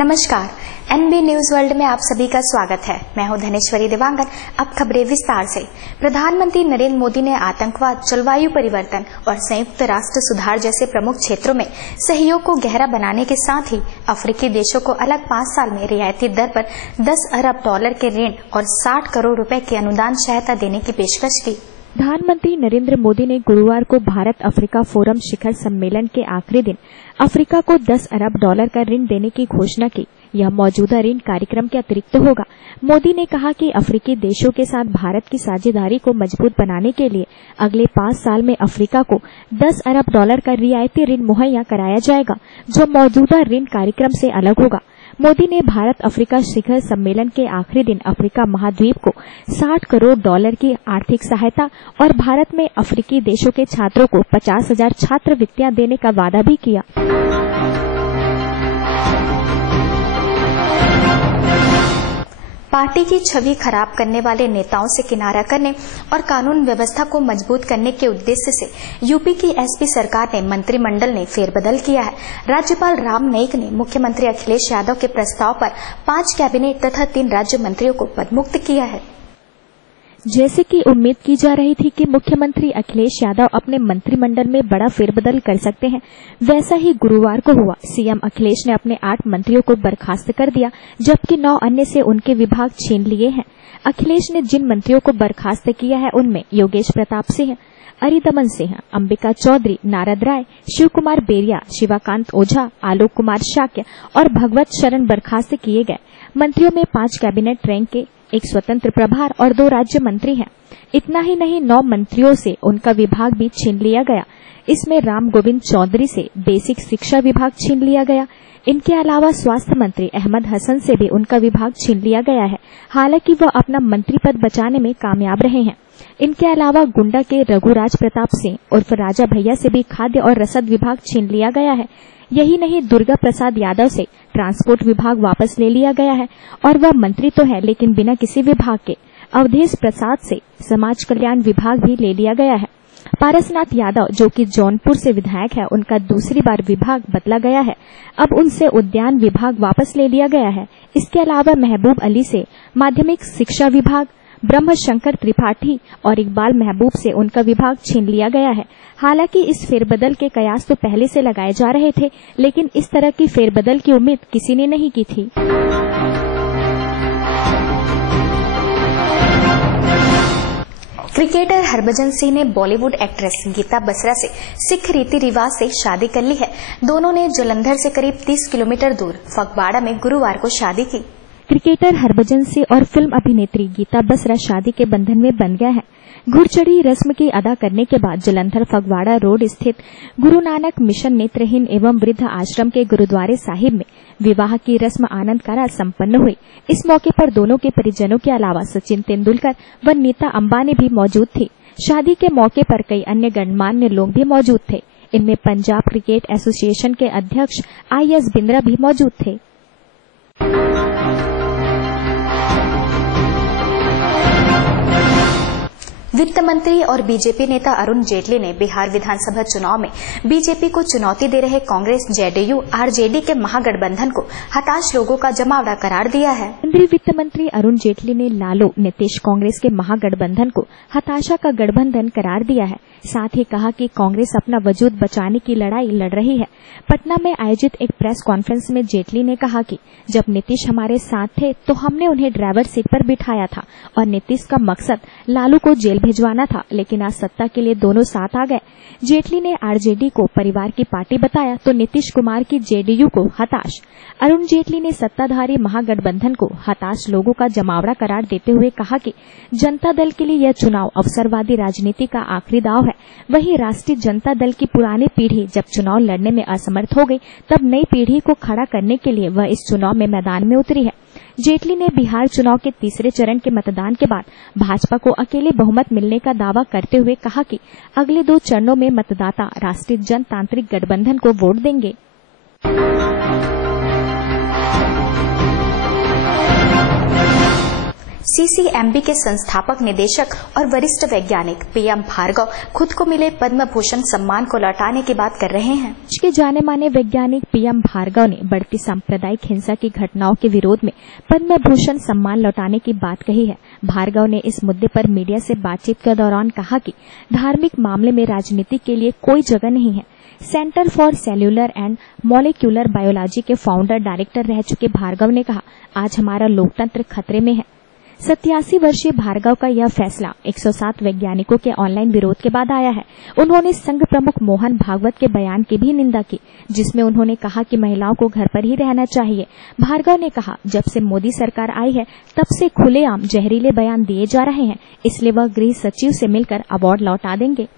नमस्कार, NB news world में आप सभी का स्वागत है। मैं हूं धनेश्वरी देवांगन। अब खबरें विस्तार से। प्रधानमंत्री नरेंद्र मोदी ने आतंकवाद, जलवायु परिवर्तन और संयुक्त राष्ट्र सुधार जैसे प्रमुख क्षेत्रों में सहयोग को गहरा बनाने के साथ ही अफ्रीकी देशों को अलग 5 साल में रियायती दर पर $10 अरब के ऋण और 60 करोड़ रुपए की अनुदान सहायता देने की पेशकश की। प्रधानमंत्री नरेंद्र मोदी ने गुरुवार को भारत अफ्रीका फोरम शिखर सम्मेलन के आखिरी दिन अफ्रीका को $10 अरब का ऋण देने की घोषणा की। यह मौजूदा ऋण कार्यक्रम के अतिरिक्त होगा। मोदी ने कहा कि अफ्रीकी देशों के साथ भारत की साझेदारी को मजबूत बनाने के लिए अगले 5 साल में अफ्रीका को $10 अरब का रियायती ऋण मुहैया कराया जाएगा, जो मौजूदा ऋण कार्यक्रम से अलग होगा। मोदी ने भारत अफ्रीका शिखर सम्मेलन के आखिरी दिन अफ्रीका महाद्वीप को $60 करोड़ की आर्थिक सहायता और भारत में अफ्रीकी देशों के छात्रों को 50,000 छात्रवृत्तियां देने का वादा भी किया। पार्टी की छवि खराब करने वाले नेताओं से किनारा करने और कानून व्यवस्था को मजबूत करने के उद्देश्य से यूपी की एसपी सरकार ने मंत्रिमंडल ने फेरबदल किया है। राज्यपाल राम नाईक ने मुख्यमंत्री अखिलेश यादव के प्रस्ताव पर 5 कैबिनेट तथा 3 राज्य मंत्रियों को पदमुक्त किया है। जैसे कि उम्मीद की जा रही थी कि मुख्यमंत्री अखिलेश यादव अपने मंत्रिमंडल में बड़ा फेरबदल कर सकते हैं, वैसा ही गुरुवार को हुआ। सीएम अखिलेश ने अपने 8 मंत्रियों को बर्खास्त कर दिया, जबकि 9 अन्य से उनके विभाग छीन लिए हैं। अखिलेश ने जिन मंत्रियों को बर्खास्त किया है उनमें योगेश प्रताप सिंह, अरिदमन सिंह, अंबिका चौधरी, नारद राय, शिव कुमार बेरिया, शिवाकांत ओझा, आलोक कुमार शाक्य और भगवत शरण बर्खास्त किए गए। मंत्रियों में 5 कैबिनेट रैंक के, 1 स्वतंत्र प्रभार और 2 राज्य मंत्री हैं। इतना ही नहीं, 9 मंत्रियों से उनका विभाग भी छीन लिया गया। इसमें राम गोविंद चौधरी से बेसिक शिक्षा विभाग छीन लिया गया। इनके अलावा स्वास्थ्य मंत्री अहमद हसन से भी उनका विभाग छीन लिया गया है। हालांकि वह अपना मंत्री पद बचाने में कामयाब रहे हैं। इनके अलावा गुंडा के रघुराज प्रताप सिंह उर्फ राजा भैया से भी खाद्य और रसद विभाग छीन लिया गया है। यही नहीं, दुर्गा प्रसाद यादव से ट्रांसपोर्ट विभाग वापस ले लिया गया है और वह मंत्री तो है लेकिन बिना किसी विभाग के। अवधेश प्रसाद से समाज कल्याण विभाग भी ले लिया गया है। पारसनाथ यादव, जो कि जौनपुर से विधायक है, उनका दूसरी बार विभाग बदला गया है। अब उनसे उद्यान विभाग वापस ले लिया गया है। इसके अलावा महबूब अली से माध्यमिक शिक्षा विभाग, ब्रह्म शंकर त्रिपाठी और इकबाल महबूब से उनका विभाग छीन लिया गया है। हालांकि इस फेरबदल के कयास तो पहले से लगाए जा रहे थे, लेकिन इस तरह की फेरबदल की उम्मीद किसी ने नहीं की थी। क्रिकेटर हरभजन सिंह ने बॉलीवुड एक्ट्रेस गीता बसरा से सिख रीति रिवाज से शादी कर ली है। दोनों ने जालंधर से करीब 30 किलोमीटर दूर फगवाड़ा में गुरुवार को शादी की। क्रिकेटर हरभजन सिंह और फिल्म अभिनेत्री गीता बसरा शादी के बंधन में बन गए हैं। घुड़चढ़ी रस्म की अदा करने के बाद जालंधर फगवाड़ा रोड स्थित गुरु नानक मिशन नेत्रहीन एवं वृद्ध आश्रम के गुरुद्वारे साहिब में विवाह की रस्म आनंद करा संपन्न हुई। इस मौके पर दोनों के परिजनों के अलावा सचिन तेंदुलकर व नीता अंबानी भी मौजूद थी। शादी के मौके पर कई अन्य गणमान्य लोग भी मौजूद थे। इनमें पंजाब क्रिकेट एसोसिएशन के अध्यक्ष IS बिंद्रा भी मौजूद थे। वित्त मंत्री और बीजेपी नेता अरुण जेटली ने बिहार विधानसभा चुनाव में बीजेपी को चुनौती दे रहे कांग्रेस, जेडीयू, आरजेडी के महागठबंधन को हताश लोगों का जमावड़ा करार दिया है। केंद्रीय वित्त मंत्री अरुण जेटली ने लालू नीतीश कांग्रेस के महागठबंधन को हताशा का गठबंधन करार दिया है। साथ ही कहा कि कांग्रेस अपना वजूद बचाने की लड़ाई लड़ रही है। पटना में आयोजित एक प्रेस कॉन्फ्रेंस में जेटली ने कहा कि जब नीतीश हमारे साथ थे तो हमने उन्हें ड्राइवर सीट पर बिठाया था और नीतीश का मकसद लालू को जेल भिजवाना था, लेकिन आज सत्ता के लिए दोनों साथ आ गए। जेटली ने आरजेडी को परिवार की पार्टी बताया तो नीतीश कुमार की जेडीयू को हताश। अरुण जेटली ने सत्ताधारी महागठबंधन को हताश लोगों का जमावड़ा करार देते हुए कहा कि जनता दल के लिए यह चुनाव अवसरवादी राजनीति का आखिरी दाव है। वहीं राष्ट्रीय जनता दल की पुरानी पीढ़ी जब चुनाव लड़ने में असमर्थ हो गई, तब नई पीढ़ी को खड़ा करने के लिए वह इस चुनाव में मैदान में उतरी है। जेटली ने बिहार चुनाव के तीसरे चरण के मतदान के बाद भाजपा को अकेले बहुमत मिलने का दावा करते हुए कहा कि अगले 2 चरणों में मतदाता राष्ट्रीय जनतांत्रिक गठबंधन को वोट देंगे। CCMB के संस्थापक निदेशक और वरिष्ठ वैज्ञानिक PM भार्गव खुद को मिले पद्म भूषण सम्मान को लौटाने की बात कर रहे हैं। देश के जाने माने वैज्ञानिक PM भार्गव ने बढ़ती सांप्रदायिक हिंसा की घटनाओं के विरोध में पद्म भूषण सम्मान लौटाने की बात कही है। भार्गव ने इस मुद्दे पर मीडिया से बातचीत के दौरान कहा कि धार्मिक मामले में राजनीति के लिए कोई जगह नहीं है। Centre for cellular and molecular biology के फाउंडर डायरेक्टर रह चुके भार्गव ने कहा, आज हमारा लोकतंत्र खतरे में है। 87 वर्षीय भार्गव का यह फैसला 107 वैज्ञानिकों के ऑनलाइन विरोध के बाद आया है। उन्होंने संघ प्रमुख मोहन भागवत के बयान की भी निंदा की, जिसमें उन्होंने कहा कि महिलाओं को घर पर ही रहना चाहिए। भार्गव ने कहा, जब से मोदी सरकार आई है तब से खुलेआम जहरीले बयान दिए जा रहे हैं, इसलिए वह गृह सचिव से मिलकर अवार्ड लौटा देंगे।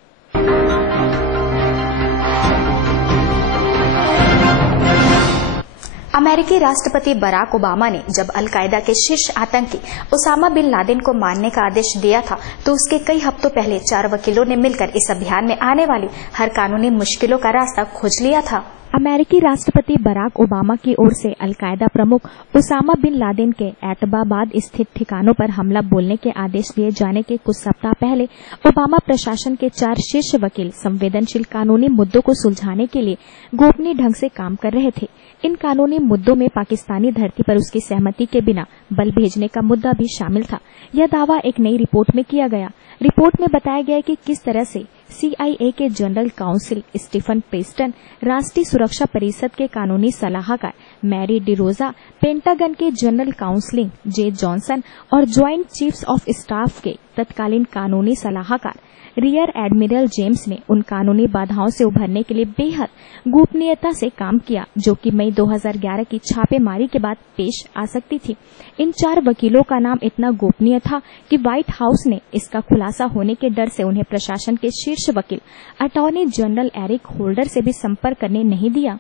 अमेरिकी राष्ट्रपति बराक ओबामा ने जब अलकायदा के शीर्ष आतंकी ओसामा बिन लादेन को मारने का आदेश दिया था तो उसके कई हफ्तों पहले 4 वकीलों ने मिलकर इस अभियान में आने वाली हर कानूनी मुश्किलों का रास्ता खोज लिया था। अमेरिकी राष्ट्रपति बराक ओबामा की ओर से अलकायदा प्रमुख ओसामा बिन लादेन के एटबाबाद स्थित ठिकानों पर हमला बोलने के आदेश दिए जाने के कुछ सप्ताह पहले ओबामा प्रशासन के 4 शीर्ष वकील संवेदनशील कानूनी मुद्दों को सुलझाने के लिए गोपनीय ढंग से काम कर रहे थे। इन कानूनी मुद्दों में पाकिस्तानी धरती पर उसकी सहमति के बिना बल भेजने का मुद्दा भी शामिल था। यह दावा एक नई रिपोर्ट में किया गया। रिपोर्ट में बताया गया कि किस तरह से CIA के जनरल काउंसिल स्टीफन प्रेस्टन, राष्ट्रीय सुरक्षा परिषद के कानूनी सलाहकार मैरी डिरोजा, पेंटागन के जनरल काउंसिल जे जॉनसन और ज्वाइंट चीफ्स ऑफ स्टाफ के तत्कालीन कानूनी सलाहकार रियर एडमिरल जेम्स ने उन कानूनी बाधाओं से उभरने के लिए बेहद गोपनीयता से काम किया, जो कि मई 2011 की छापेमारी के बाद पेश आ सकती थी। इन 4 वकीलों का नाम इतना गोपनीय था कि व्हाइट हाउस ने इसका खुलासा होने के डर से उन्हें प्रशासन के शीर्ष वकील अटॉर्नी जनरल एरिक होल्डर से भी संपर्क करने नहीं दिया।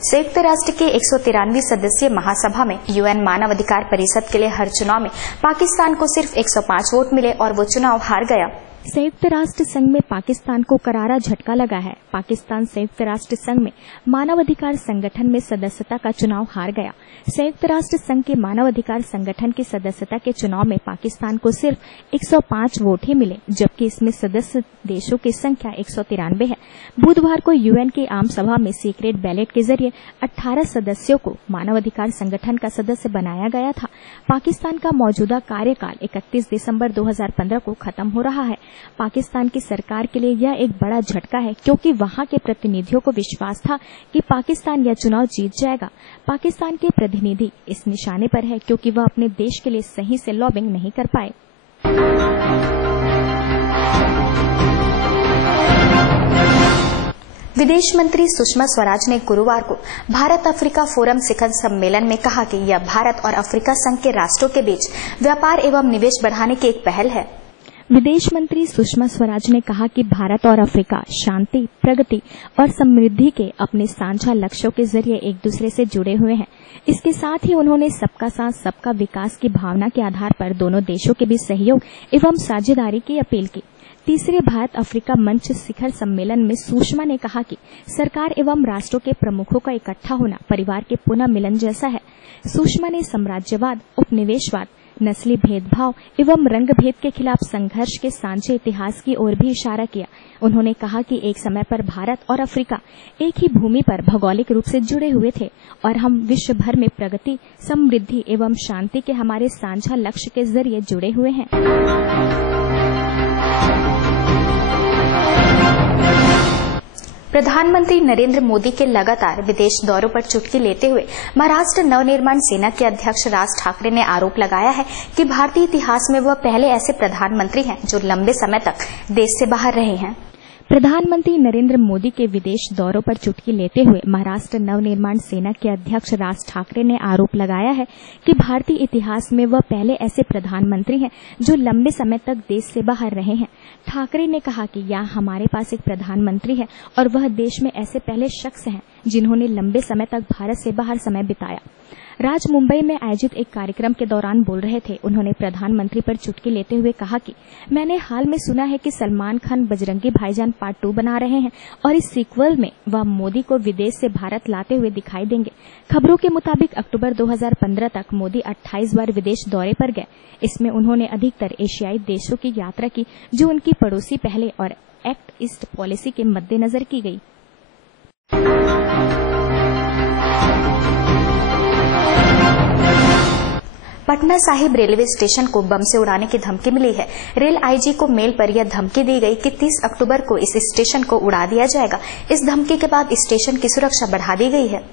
संयुक्त राष्ट्र के 193 सदस्यीय महासभा में UN मानव अधिकार परिषद के लिए हर चुनाव में पाकिस्तान को सिर्फ 105 वोट मिले और वो चुनाव हार गया। संयुक्त राष्ट्र संघ में पाकिस्तान को करारा झटका लगा है। पाकिस्तान संयुक्त राष्ट्र संघ में मानवाधिकार संगठन में सदस्यता का चुनाव हार गया। संयुक्त राष्ट्र संघ के मानवाधिकार संगठन की सदस्यता के चुनाव में पाकिस्तान को सिर्फ 105 वोट ही मिले, जबकि इसमें सदस्य देशों की संख्या 193 है। बुधवार को UN की आम सभा में सीक्रेट बैलेट के जरिए 18 सदस्यों को मानवाधिकार संगठन का सदस्य बनाया गया था। पाकिस्तान का मौजूदा कार्यकाल 31 दिसंबर 2015 को खत्म हो रहा है। पाकिस्तान की सरकार के लिए यह एक बड़ा झटका है, क्योंकि वहां के प्रतिनिधियों को विश्वास था कि पाकिस्तान यह चुनाव जीत जाएगा। पाकिस्तान के प्रतिनिधि इस निशाने पर है क्योंकि वह अपने देश के लिए सही से लॉबिंग नहीं कर पाए। विदेश मंत्री सुषमा स्वराज ने गुरुवार को भारत अफ्रीका फोरम शिखर सम्मेलन में कहा कि यह भारत और अफ्रीका संघ के राष्ट्रों के बीच व्यापार एवं निवेश बढ़ाने की एक पहल है। विदेश मंत्री सुषमा स्वराज ने कहा कि भारत और अफ्रीका शांति, प्रगति और समृद्धि के अपने साझा लक्ष्यों के जरिए एक दूसरे से जुड़े हुए हैं। इसके साथ ही उन्होंने सबका साथ सबका विकास की भावना के आधार पर दोनों देशों के बीच सहयोग एवं साझेदारी की अपील की। तीसरे भारत अफ्रीका मंच शिखर सम्मेलन में सुषमा ने कहा कि सरकार एवं राष्ट्रों के प्रमुखों का इकट्ठा होना परिवार के पुनः मिलन जैसा है। सुषमा ने साम्राज्यवाद, उपनिवेशवाद, नस्ली भेदभाव एवं रंग भेद के खिलाफ संघर्ष के सांझे इतिहास की ओर भी इशारा किया। उन्होंने कहा कि एक समय पर भारत और अफ्रीका एक ही भूमि पर भौगोलिक रूप से जुड़े हुए थे और हम विश्व भर में प्रगति, समृद्धि एवं शांति के हमारे साझा लक्ष्य के जरिए जुड़े हुए हैं। प्रधानमंत्री नरेंद्र मोदी के लगातार विदेश दौरों पर चुटकी लेते हुए महाराष्ट्र नवनिर्माण सेना के अध्यक्ष राज ठाकरे ने आरोप लगाया है कि भारतीय इतिहास में वह पहले ऐसे प्रधानमंत्री हैं जो लंबे समय तक देश से बाहर रहे हैं। प्रधानमंत्री नरेंद्र मोदी के विदेश दौरों पर चुटकी लेते हुए महाराष्ट्र नवनिर्माण सेना के अध्यक्ष राज ठाकरे ने आरोप लगाया है कि भारतीय इतिहास में वह पहले ऐसे प्रधानमंत्री हैं जो लंबे समय तक देश से बाहर रहे हैं। ठाकरे ने कहा कि यहाँ हमारे पास एक प्रधानमंत्री है और वह देश में ऐसे पहले शख्स हैं जिन्होंने लंबे समय तक भारत से बाहर समय बिताया। राज मुंबई में आयोजित एक कार्यक्रम के दौरान बोल रहे थे। उन्होंने प्रधानमंत्री पर चुटकी लेते हुए कहा कि मैंने हाल में सुना है कि सलमान खान बजरंगी भाईजान पार्ट 2 बना रहे हैं और इस सीक्वल में वह मोदी को विदेश से भारत लाते हुए दिखाई देंगे। खबरों के मुताबिक अक्टूबर 2015 तक मोदी 28 बार विदेश दौरे पर गए। इसमें उन्होंने अधिकतर एशियाई देशों की यात्रा की, जो उनकी पड़ोसी पहले और एक्ट ईस्ट पॉलिसी के मद्देनजर की गई। पटना साहिब रेलवे स्टेशन को बम से उड़ाने की धमकी मिली है। रेल आईजी को मेल पर यह धमकी दी गई कि 30 अक्टूबर को इस स्टेशन को उड़ा दिया जाएगा। इस धमकी के बाद स्टेशन की सुरक्षा बढ़ा दी गई है।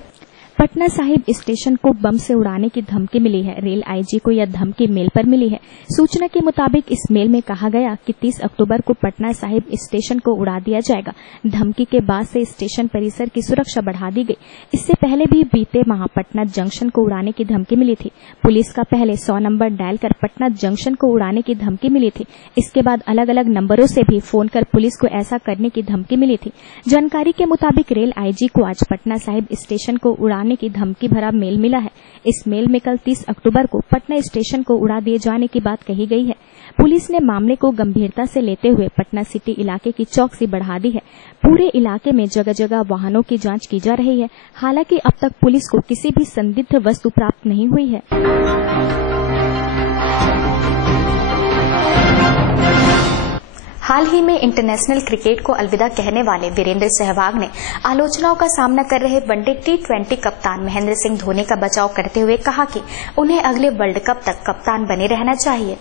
पटना साहिब स्टेशन को बम से उड़ाने की धमकी मिली है। रेल आईजी को यह धमकी मेल पर मिली है। सूचना के मुताबिक इस मेल में कहा गया कि 30 अक्टूबर को पटना साहिब स्टेशन को उड़ा दिया जाएगा। धमकी के बाद से स्टेशन परिसर की सुरक्षा बढ़ा दी गई। इससे पहले भी बीते माह पटना जंक्शन को उड़ाने की धमकी मिली थी। पुलिस का पहले 100 नंबर डायल कर पटना जंक्शन को उड़ाने की धमकी मिली थी। इसके बाद अलग अलग नंबरों से भी फोन कर पुलिस को ऐसा करने की धमकी मिली थी। जानकारी के मुताबिक रेल आईजी को आज पटना साहिब स्टेशन को उड़ाने की धमकी भरा मेल मिला है। इस मेल में कल 30 अक्टूबर को पटना स्टेशन को उड़ा दिए जाने की बात कही गई है। पुलिस ने मामले को गंभीरता से लेते हुए पटना सिटी इलाके की चौकसी बढ़ा दी है। पूरे इलाके में जगह जगह वाहनों की जांच की जा रही है। हालांकि अब तक पुलिस को किसी भी संदिग्ध वस्तु प्राप्त नहीं हुई है। हाल ही में इंटरनेशनल क्रिकेट को अलविदा कहने वाले वीरेंद्र सहवाग ने आलोचनाओं का सामना कर रहे वनडे T20 कप्तान महेंद्र सिंह धोनी का बचाव करते हुए कहा कि उन्हें अगले वर्ल्ड कप तक कप्तान बने रहना चाहिए।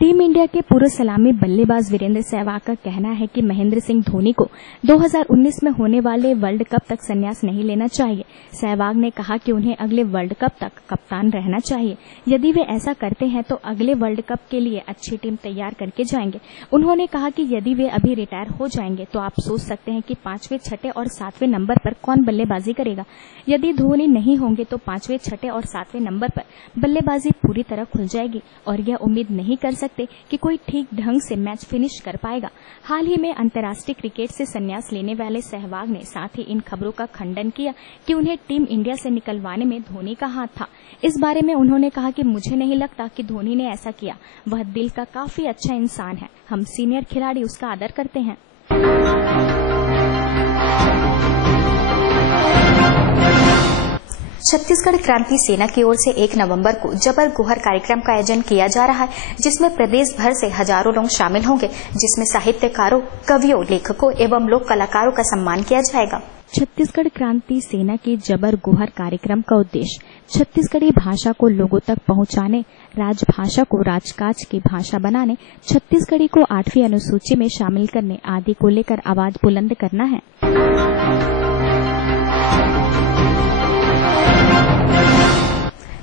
टीम इंडिया के पूर्व सलामी बल्लेबाज वीरेंद्र सहवाग का कहना है कि महेंद्र सिंह धोनी को 2019 में होने वाले वर्ल्ड कप तक संन्यास नहीं लेना चाहिए। सहवाग ने कहा कि उन्हें अगले वर्ल्ड कप तक कप्तान रहना चाहिए। यदि वे ऐसा करते हैं तो अगले वर्ल्ड कप के लिए अच्छी टीम तैयार करके जाएंगे। उन्होंने कहा कि यदि वे अभी रिटायर हो जाएंगे तो आप सोच सकते हैं कि 5वें, 6ठे और 7वें नंबर पर कौन बल्लेबाजी करेगा। यदि धोनी नहीं होंगे तो 5वें, 6ठे और 7वें नंबर पर बल्लेबाजी पूरी तरह खुल जाएगी और यह उम्मीद नहीं कर सकते कि कोई ठीक ढंग से मैच फिनिश कर पाएगा। हाल ही में अंतर्राष्ट्रीय क्रिकेट से संन्यास लेने वाले सहवाग ने साथ ही इन खबरों का खंडन किया कि उन्हें टीम इंडिया से निकलवाने में धोनी का हाथ था। इस बारे में उन्होंने कहा कि मुझे नहीं लगता कि धोनी ने ऐसा किया। वह दिल का काफी अच्छा इंसान है। हम सीनियर खिलाड़ी उसका आदर करते हैं। छत्तीसगढ़ क्रांति सेना की ओर से 1 नवंबर को जबर गोहर कार्यक्रम का आयोजन किया जा रहा है, जिसमें प्रदेश भर से हजारों लोग शामिल होंगे, जिसमें साहित्यकारों, कवियों, लेखकों एवं लोक कलाकारों का सम्मान किया जाएगा। छत्तीसगढ़ क्रांति सेना के जबर गोहर कार्यक्रम का उद्देश्य छत्तीसगढ़ी भाषा को लोगों तक पहुंचाने, राजभाषा को राजकाज की भाषा बनाने, छत्तीसगढ़ी को 8वीं अनुसूची में शामिल करने आदि को लेकर आवाज बुलंद करना है।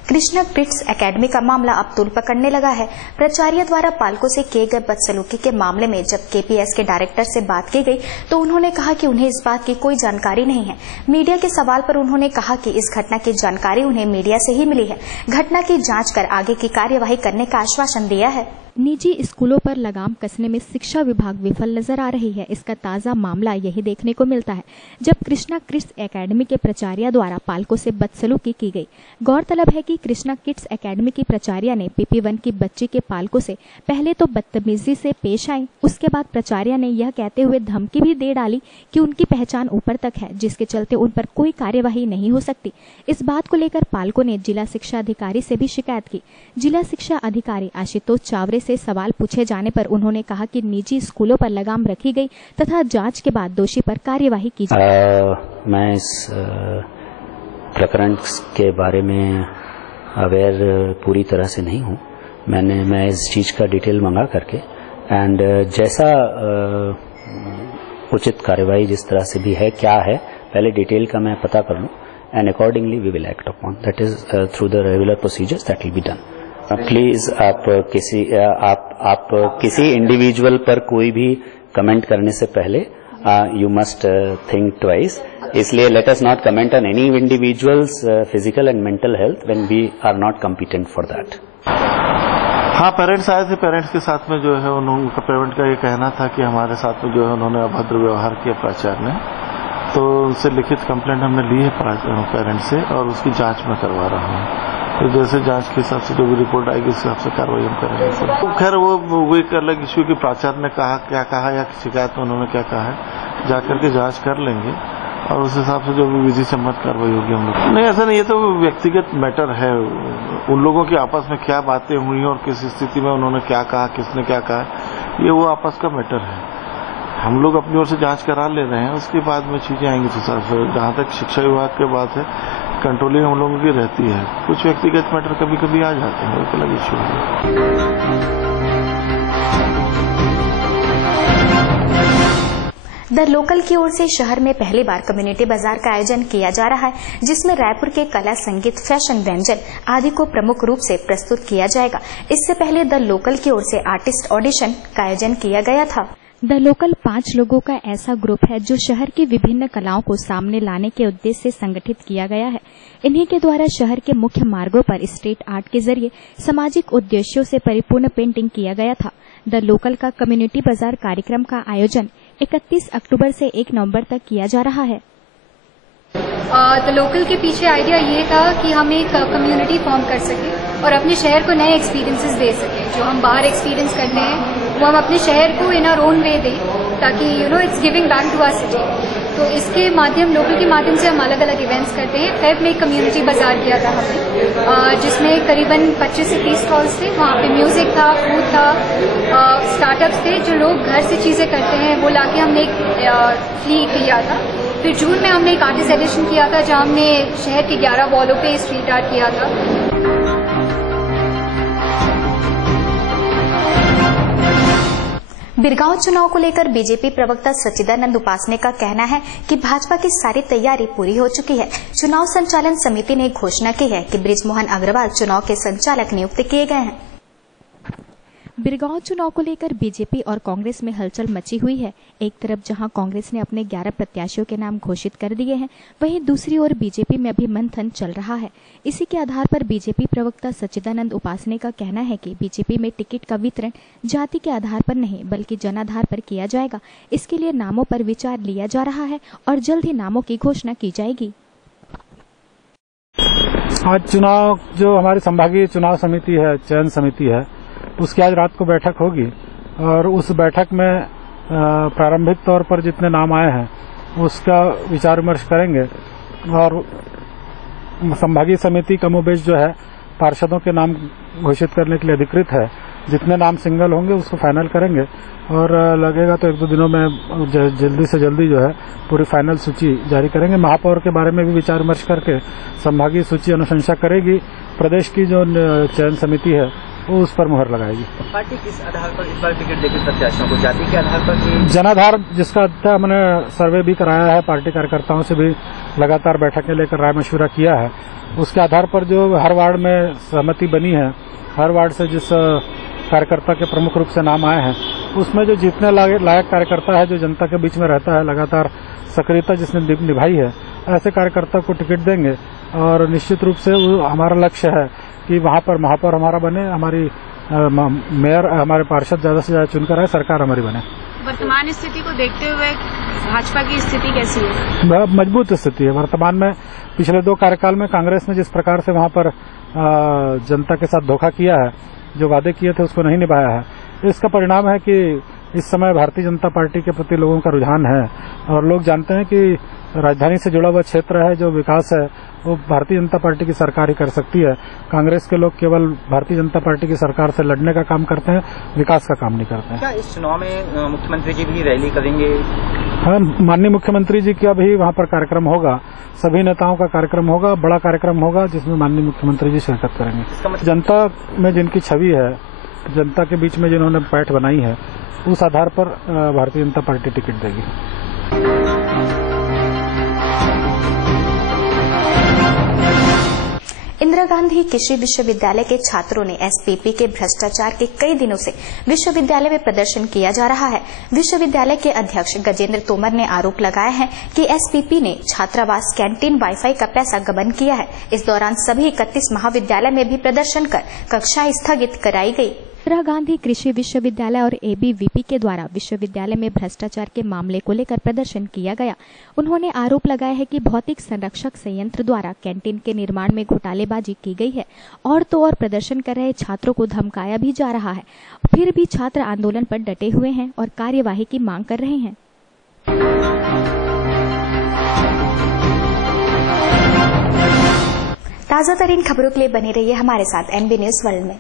कृष्णा किड्स एकेडमी का मामला अब तूल पकड़ने लगा है। प्राचार्य द्वारा पालकों से किए गए बदसलूकी के मामले में जब केपीएस के डायरेक्टर से बात की गई तो उन्होंने कहा कि उन्हें इस बात की कोई जानकारी नहीं है। मीडिया के सवाल पर उन्होंने कहा कि इस घटना की जानकारी उन्हें मीडिया से ही मिली है। घटना की जांच कर आगे की कार्यवाही करने का आश्वासन दिया है। निजी स्कूलों पर लगाम कसने में शिक्षा विभाग विफल नजर आ रही है। इसका ताजा मामला यही देखने को मिलता है जब कृष्णा किड्स एकेडमी के प्राचार्य द्वारा पालकों से बदसलूकी की गई। गौरतलब है कि कृष्णा किड्स एकेडमी की प्राचार्य ने PP1 की बच्ची के पालकों से पहले तो बदतमीजी से पेश आई। उसके बाद प्राचार्य ने यह कहते हुए धमकी भी दे डाली कि उनकी पहचान ऊपर तक है, जिसके चलते उन पर कोई कार्यवाही नहीं हो सकती। इस बात को लेकर पालकों ने जिला शिक्षा अधिकारी से भी शिकायत की। जिला शिक्षा अधिकारी आशुतोष चावरे से सवाल पूछे जाने पर उन्होंने कहा कि निजी स्कूलों पर लगाम रखी गई तथा जांच के बाद दोषी पर कार्यवाही की जाए। मैं इस प्रकरण के बारे में अवेयर पूरी तरह से नहीं हूँ। मैं इस चीज का डिटेल मंगा करके एंड जैसा उचित कार्यवाही जिस तरह से भी है, क्या है, पहले डिटेल का मैं पता कर लूँ and accordingly we will act upon that is through the regular procedures that will be done. Please आप किसी इंडिविजुअल पर कोई भी कमेंट करने से पहले यू मस्ट थिंक ट्वाइस। इसलिए let us not comment on any individuals physical and mental health when we are not competent for that. हाँ, पेरेंट्स आए थे। पेरेंट्स के साथ में जो है उनका पेरेंट का ये कहना था कि हमारे साथ में जो है उन्होंने अभद्र व्यवहार किया प्राचार्य ने, तो उनसे लिखित कंप्लेंट हमने ली है पेरेंट्स से और उसकी जांच में करवा रहा हूँ। तो जैसे जांच के हिसाब से जो भी रिपोर्ट आएगी उस हिसाब से कार्रवाई हम करेंगे सर। तो खैर वो एक अलग इश्यू की प्राचार्य ने क्या कहा या शिकायत में उन्होंने क्या कहा है, जाकर के जांच कर लेंगे और उस हिसाब से जो भी विधि सम्मत कार्रवाई होगी हम लोग। नहीं, ऐसा नहीं, ये तो व्यक्तिगत मैटर है। उन लोगों की आपस में क्या बातें हुई और किस स्थिति में उन्होंने क्या कहा, किसने क्या कहा, ये वो आपस का मैटर है। हम लोग अपनी ओर से जांच करा ले रहे हैं, उसके बाद में चीजें आएंगी उस हिसाब से। जहां तक शिक्षा विभाग के बात है, कंट्रोलिंग हम लोगों की रहती है। कुछ व्यक्तिगत मैटर कभी कभी आ जाते हैं, एक अलग इश्यू है। द लोकल की ओर से शहर में पहली बार कम्युनिटी बाजार का आयोजन किया जा रहा है, जिसमें रायपुर के कला, संगीत, फैशन, व्यंजन आदि को प्रमुख रूप से प्रस्तुत किया जाएगा। इससे पहले द लोकल की ओर से आर्टिस्ट ऑडिशन का आयोजन किया गया था। द लोकल 5 लोगों का ऐसा ग्रुप है जो शहर की विभिन्न कलाओं को सामने लाने के उद्देश्य से संगठित किया गया है। इन्हीं के द्वारा शहर के मुख्य मार्गों पर स्ट्रीट आर्ट के जरिए सामाजिक उद्देश्यों से परिपूर्ण पेंटिंग किया गया था। द लोकल का कम्युनिटी बाजार कार्यक्रम का आयोजन 31 अक्टूबर से 1 नवंबर तक किया जा रहा है। द लोकल के पीछे आइडिया ये था कि हम एक कम्युनिटी फॉर्म कर सके और अपने शहर को नए एक्सपीरियंसेस दे सके। जो हम बाहर एक्सपीरियंस करते हैं वो हम अपने शहर को इन आवर ओन वे दें, ताकि it's giving back to our city. तो इसके माध्यम, लोकल के माध्यम से हम अलग अलग इवेंट्स करते हैं। फेब में एक कम्युनिटी बाजार किया था हमने, जिसमें करीबन 25 से 30 स्टॉल्स थे। वहाँ पे म्यूजिक था, फूड था, स्टार्टअप्स थे। जो लोग घर से चीजें करते हैं वो लाके हमने एक फ्ली किया था। फिर जून में हमने एक आर्टिस्ट एडिशन किया था, जहाँ हमने शहर के 11 वॉलों पे स्ट्रीट आर्ट किया था। बिरगांव चुनाव को लेकर बीजेपी प्रवक्ता सच्चिदानंद उपासने का कहना है कि भाजपा की सारी तैयारी पूरी हो चुकी है। चुनाव संचालन समिति ने घोषणा की है कि बृजमोहन अग्रवाल चुनाव के संचालक नियुक्त किए गए हैं। बिरगांव चुनाव को लेकर बीजेपी और कांग्रेस में हलचल मची हुई है। एक तरफ जहां कांग्रेस ने अपने 11 प्रत्याशियों के नाम घोषित कर दिए हैं, वहीं दूसरी ओर बीजेपी में अभी मंथन चल रहा है। इसी के आधार पर बीजेपी प्रवक्ता सच्चिदानंद उपासने का कहना है कि बीजेपी में टिकट का वितरण जाति के आधार पर नहीं बल्कि जनाधार पर किया जाएगा। इसके लिए नामों पर विचार लिया जा रहा है और जल्द ही नामों की घोषणा की जाएगी। आज चुनाव, जो हमारी संभागीय चुनाव समिति है, चयन समिति है, उसकी आज रात को बैठक होगी और उस बैठक में प्रारंभिक तौर पर जितने नाम आए हैं उसका विचार विमर्श करेंगे और संभागीय समिति कमोबेश जो है पार्षदों के नाम घोषित करने के लिए अधिकृत है। जितने नाम सिंगल होंगे उसको फाइनल करेंगे और लगेगा तो 1-2 दिनों में जल्दी से जल्दी जो है पूरी फाइनल सूची जारी करेंगे। महापौर के बारे में भी विचार विमर्श करके संभागीय सूची अनुशंसा करेगी। प्रदेश की जो चयन समिति है वो उस पर मुहर लगाएगी। पार्टी किस आधार पर इस बार टिकट देगी प्रत्याशियों को? जाति के आधार पर? जनाधार, जिसका हमने सर्वे भी कराया है, पार्टी कार्यकर्ताओं से भी लगातार बैठकें लेकर राय मशविरा किया है। उसके आधार पर जो हर वार्ड में सहमति बनी है, हर वार्ड से जिस कार्यकर्ता के प्रमुख रूप से नाम आए हैं, उसमें जो जितने लायक कार्यकर्ता है, जो जनता के बीच में रहता है, लगातार सक्रियता जिसने निभाई है, ऐसे कार्यकर्ता को टिकट देंगे। और निश्चित रूप से हमारा लक्ष्य है कि वहां पर महापौर हमारा बने, हमारी मेयर, हमारे पार्षद ज्यादा से ज्यादा चुनकर आए, सरकार हमारी बने। वर्तमान स्थिति को देखते हुए भाजपा की स्थिति कैसी है? मजबूत स्थिति है। वर्तमान में पिछले 2 कार्यकाल में कांग्रेस ने जिस प्रकार से वहां पर जनता के साथ धोखा किया है, जो वादे किए थे उसको नहीं निभाया है, इसका परिणाम है कि इस समय भारतीय जनता पार्टी के प्रति लोगों का रुझान है और लोग जानते हैं कि राजधानी से जुड़ा हुआ क्षेत्र है, जो विकास है वो भारतीय जनता पार्टी की सरकार ही कर सकती है। कांग्रेस के लोग केवल भारतीय जनता पार्टी की सरकार से लड़ने का काम करते हैं, विकास का काम नहीं करते हैं। क्या इस चुनाव में मुख्यमंत्री जी भी रैली करेंगे? हाँ, माननीय मुख्यमंत्री जी का भी वहाँ पर कार्यक्रम होगा, सभी नेताओं का कार्यक्रम होगा, बड़ा कार्यक्रम होगा जिसमें माननीय मुख्यमंत्री जी शिरकत करेंगे। जनता में जिनकी छवि है, जनता के बीच में जिन्होंने पैठ बनाई है, उस आधार पर भारतीय जनता पार्टी टिकट देगी। इंदिरा गांधी कृषि विश्वविद्यालय के छात्रों ने एसपीपी के भ्रष्टाचार के कई दिनों से विश्वविद्यालय में प्रदर्शन किया जा रहा है। विश्वविद्यालय के अध्यक्ष गजेंद्र तोमर ने आरोप लगाया है कि एसपीपी ने छात्रावास कैंटीन वाईफाई का पैसा गबन किया है। इस दौरान सभी 31 महाविद्यालय में भी प्रदर्शन कर कक्षाएं स्थगित कराई गई। इंदिरा गांधी कृषि विश्वविद्यालय और ABVP के द्वारा विश्वविद्यालय में भ्रष्टाचार के मामले को लेकर प्रदर्शन किया गया। उन्होंने आरोप लगाया है कि भौतिक संरक्षक संयंत्र द्वारा कैंटीन के निर्माण में घोटालेबाजी की गई है और तो और प्रदर्शन कर रहे छात्रों को धमकाया भी जा रहा है। फिर भी छात्र आंदोलन पर डटे हुए हैं और कार्यवाही की मांग कर रहे हैं। ताजा तरीन खबरों के लिए बने रहिए हमारे साथ NB न्यूज वर्ल्ड में।